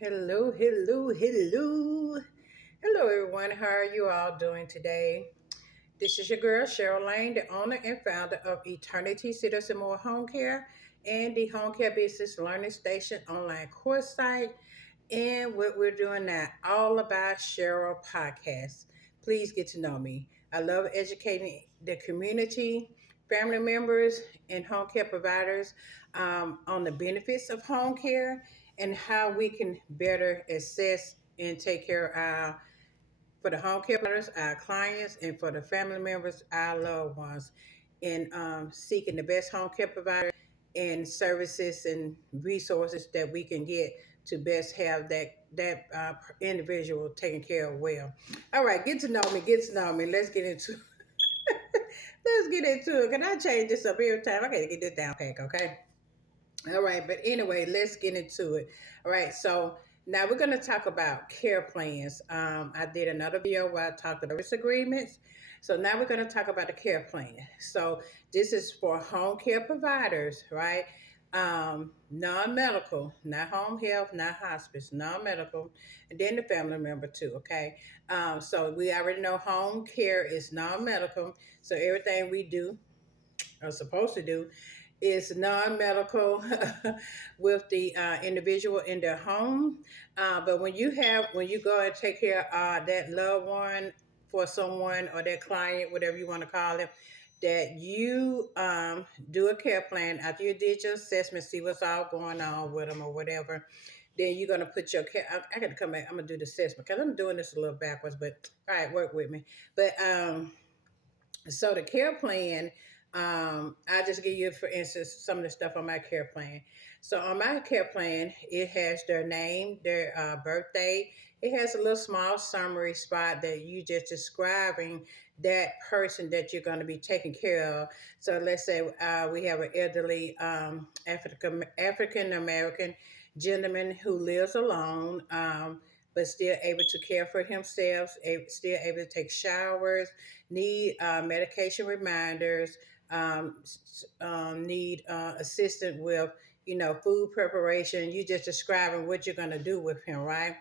Hello, hello, hello. Hello, everyone. How are you all doing today? This is your girl, Cheryl Lane, the owner and founder of Eternity Citizen More Home Care and the Home Care Business Learning Station online course site. And what we're doing now, all about Cheryl podcast. Please get to know me. I love educating the community, family members, and home care providers on the benefits of home care and how we can better assess and take care of our for the home care providers, our clients, and for the family members, our loved ones, in seeking the best home care provider and services and resources that we can get to best have that individual taken care of well. All right, get to know me. Get to know me. Let's get into let's get into it. Can I change this up every time? I gotta get this down pack, okay? All right, but anyway, let's get into it. All right, so now we're going to talk about care plans. I did another video where I talked about service agreements. So now we're going to talk about the care plan. So this is for home care providers, right? Non-medical, not home health, not hospice, non-medical, and then the family member too. Okay, so we already know home care is non-medical. So everything we do are supposed to do is non-medical with the individual in their home. But when you go and take care of that loved one for someone or that client, whatever you want to call it, that you do a care plan after you did your assessment, see what's all going on with them or whatever. Then you're gonna put your care. I got to come back. I'm gonna do the assessment because I'm doing this a little backwards. But all right, work with me. But so the care plan, I just give you, for instance, some of the stuff on my care plan. So on my care plan, it has their name, their birthday. It has a little small summary spot that you just describing that person that you're going to be taking care of. So let's say we have an elderly African American gentleman who lives alone. But still able to care for himself, still able to take showers, need medication reminders, need assistance with, food preparation. You just describing what you're going to do with him, right?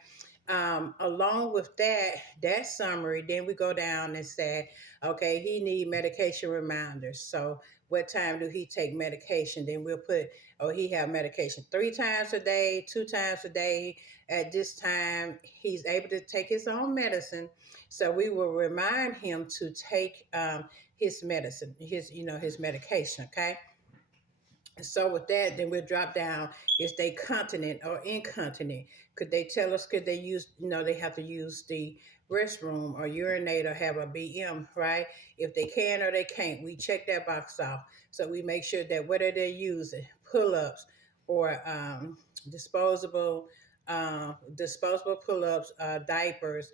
Along with that summary, then we go down and say, okay, he need medication reminders. So what time do he take medication? Then we'll put, oh, he have medication 3 times a day, 2 times a day. At this time, he's able to take his own medicine. So we will remind him to take his medicine, his medication. Okay. So with that, then we'll drop down. Is they continent or incontinent? Could they tell us? Could they use? They have to use the restroom or urinate or have a BM, right? If they can or they can't, we check that box off. So we make sure that whether they're using pull-ups or disposable pull-ups, diapers.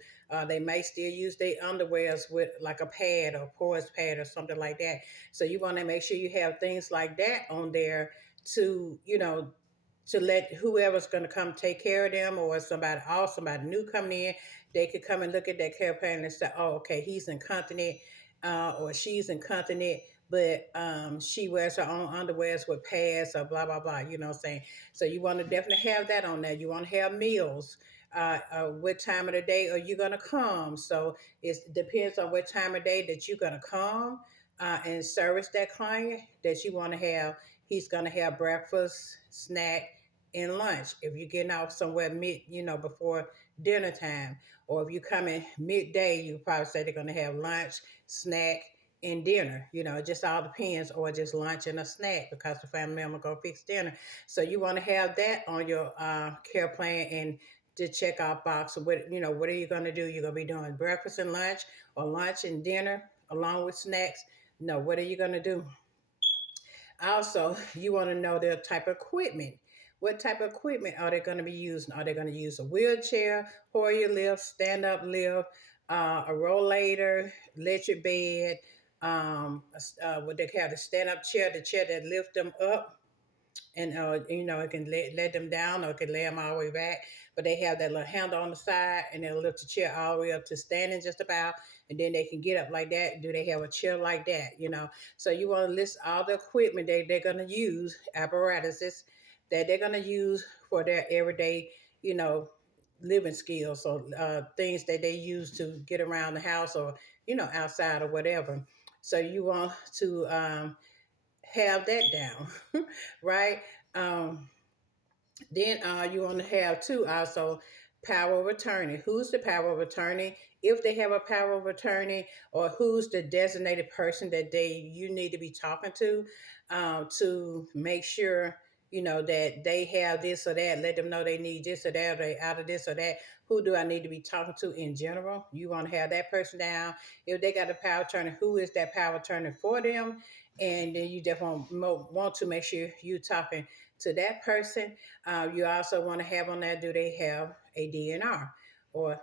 They may still use their underwears with like a pad or porous pad or something like that. So you want to make sure you have things like that on there to, to let whoever's going to come take care of them or somebody new coming in, they could come and look at that care plan and say, oh, okay, he's incontinent or she's incontinent, but she wears her own underwears with pads or blah, blah, blah, you know what I'm saying? So you want to definitely have that on there. You want to have meals. What time of the day are you going to come? So it depends on what time of day that you're going to come and service that client that you want to have. He's going to have breakfast, snack, and lunch. If you're getting off somewhere before dinner time, or if you come in midday, you probably say they're going to have lunch, snack, and dinner. It just all depends, or just lunch and a snack because the family member gonna fix dinner. So you want to have that on your care plan and to check off box. What are you going to do? You're going to be doing breakfast and lunch, or lunch and dinner along with snacks. No, what are you going to do? Also, you want to know their type of equipment. What type of equipment are they going to be using? Are they going to use a wheelchair, Hoyer lift, stand-up lift, a rollator, electric bed, what they call the stand-up chair, the chair that lift them up, and it can let them down or it can lay them all the way back. But they have that little handle on the side, and they'll lift the chair all the way up to standing just about, and then they can get up like that. Do they have a chair like that? So you want to list all the equipment they're going to use, apparatuses that they're going to use for their everyday you know, living skills or things that they use to get around the house or, outside or whatever. So you want to have that down, right? Um, then you want to have too also power of attorney. Who's the power of attorney? If they have a power of attorney, or who's the designated person that you need to be talking to make sure that they have this or that. Let them know they need this or that, or they out of this or that. Who do I need to be talking to in general? You want to have that person down. If they got a power of attorney, who is that power of attorney for them? And then you definitely want to make sure you talking to that person. You also want to have on there, do they have a DNR, or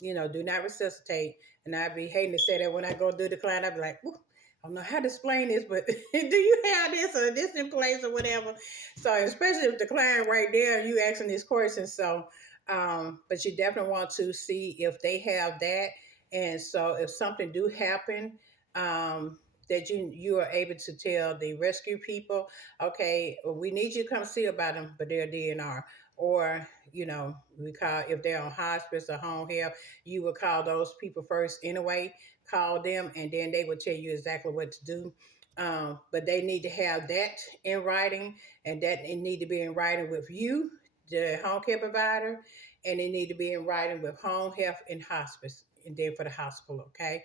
do not resuscitate? And I'd be hating to say that when I go do the client, I'd be like, "Ooh, I don't know how to explain this, but do you have this or this in place or whatever?" So especially if the client right there, you asking these questions. So, but you definitely want to see if they have that. And so if something do happen, um, that you are able to tell the rescue people, okay, well, we need you to come see about them, but they're DNR. Or, we call, if they're on hospice or home health, you would call those people first anyway, call them, and then they will tell you exactly what to do. But they need to have that in writing, and that it need to be in writing with you, the home care provider, and it need to be in writing with home health and hospice, and then for the hospital, okay?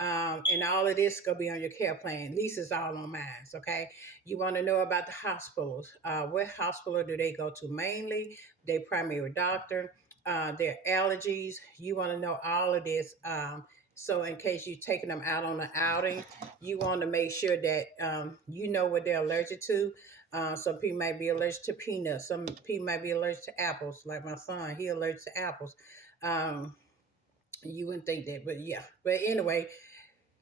And all of this gonna be on your care plan. Lisa's all on mine, okay? You want to know about the hospitals. What hospital do they go to mainly? Their primary doctor, their allergies. You want to know all of this. So in case you're taking them out on an outing, you want to make sure that you know what they're allergic to. Some people might be allergic to peanuts. Some people might be allergic to apples. Like my son, he allergic to apples. Um, you wouldn't think that, but yeah. But anyway,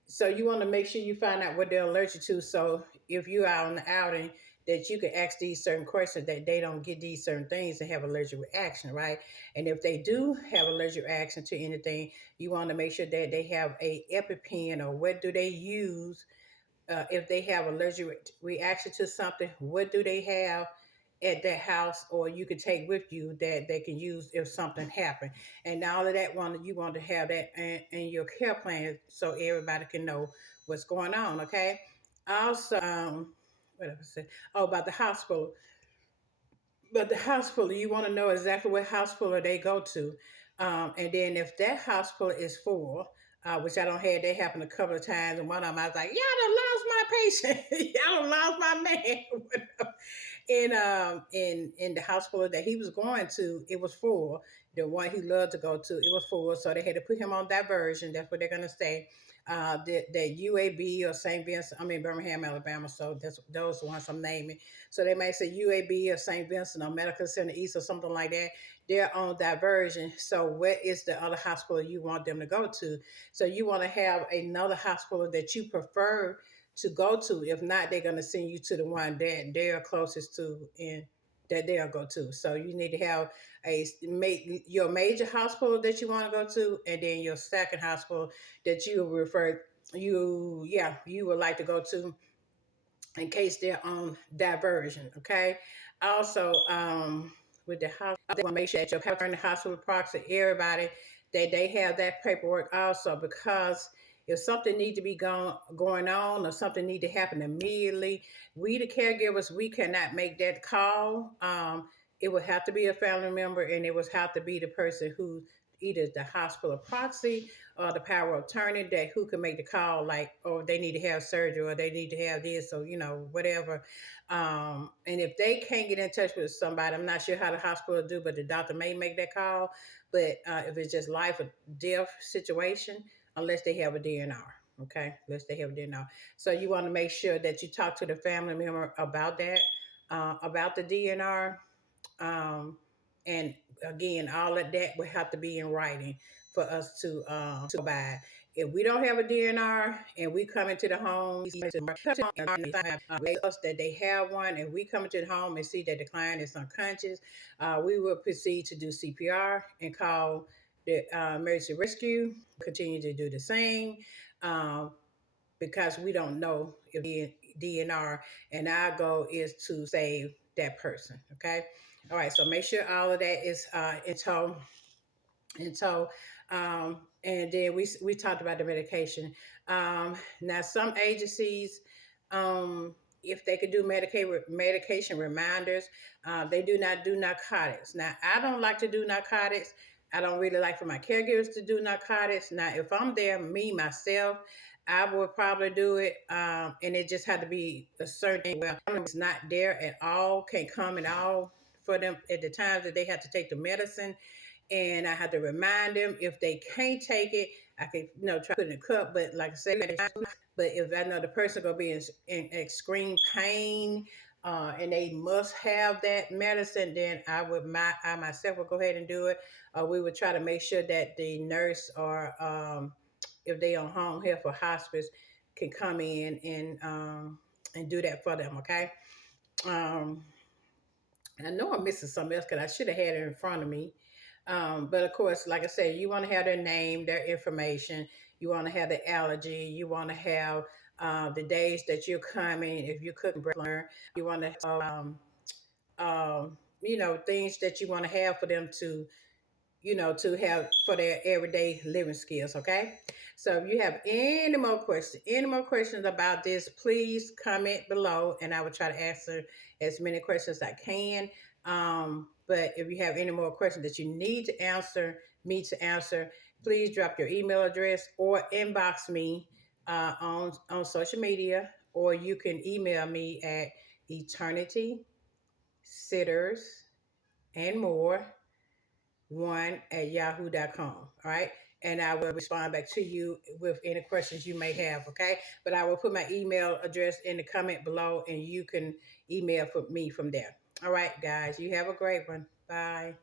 so you want to make sure you find out what they're allergic to. So if you're out on the outing, that you can ask these certain questions, that they don't get these certain things and have allergic reaction, right? And if they do have allergic reaction to anything, you want to make sure that they have a EpiPen, or what do they use if they have allergic reaction to something. What do they have at their house, or you can take with you, that they can use if something happened? And all of that, you want to have that in your care plan, so everybody can know what's going on, okay? Also, what else I say? Oh, about the hospital. But the hospital, you want to know exactly what hospital they go to. And then if that hospital is full, which I don't have, that happened a couple of times, and one of them I was like, "Y'all done lost my patient, y'all done lost my man." In the hospital that he was going to, it was full. The one he loved to go to, it was full, so they had to put him on diversion. That's what they're gonna say. The UAB or St. Vincent, I mean Birmingham, Alabama. So that's those ones I'm naming. So they might say UAB or St. Vincent or Medical Center East or something like that. They're on diversion. So what is the other hospital you want them to go to? So you want to have another hospital that you prefer to go to. If not, they're going to send you to the one that they're closest to and that they'll go to. So you need to have your major hospital that you want to go to, and then your second hospital that you would like to go to in case they're on diversion. Okay. Also, with the hospital, they want to make sure that your paper in the hospital proxy everybody, that they have that paperwork also, because if something need to be going on, or something need to happen immediately, we the caregivers, we cannot make that call. It would have to be a family member, and it would have to be the person who, either the hospital proxy or the power of attorney, that who can make the call, like, oh, they need to have surgery, or they need to have this, or whatever. And if they can't get in touch with somebody, I'm not sure how the hospital do, but the doctor may make that call. But if it's just life or death situation, unless they have a DNR. Okay, unless they have a DNR. So you want to make sure that you talk to the family member about that, about the DNR. Um, and again, all of that would have to be in writing for us to abide. If we don't have a DNR and we come into the home, us that they have one, and we come into the home and see that the client is unconscious, we will proceed to do CPR and call the emergency rescue. Continue to do the same. Um, because we don't know if DNR, and our goal is to save that person. Okay. All right, so make sure all of that is in tow. And so, and then we talked about the medication. Now, some agencies, um, if they could do medication reminders, they do not do narcotics. Now, I don't like to do narcotics. I don't really like for my caregivers to do narcotics. Now, if I'm there, me myself, I would probably do it, and it just had to be a certain. Well, it's not there at all, can't come at all for them at the times that they have to take the medicine, and I have to remind them if they can't take it, I can try to put it in a cup. But like I said, but if I know the person gonna be in extreme pain, and they must have that medicine, then I myself would go ahead and do it. We would try to make sure that the nurse or if they on home health or hospice can come in and do that for them. Okay. Um, I know I'm missing something else because I should have had it in front of me. But of course, like I said, you want to have their name, their information. You want to have the allergy. You want to have the days that you're coming. If you're cooking bread, you want to, things that you want to have for them to have for their everyday living skills. Okay. So if you have any more questions about this, please comment below and I will try to answer as many questions as I can. But if you have any more questions that you need to answer, me to answer, please drop your email address or inbox me on social media, or you can email me at eternity sitters and more one at yahoo.com. All right. And I will respond back to you with any questions you may have. Okay. But I will put my email address in the comment below and you can email for me from there. All right, guys. You have a great one. Bye.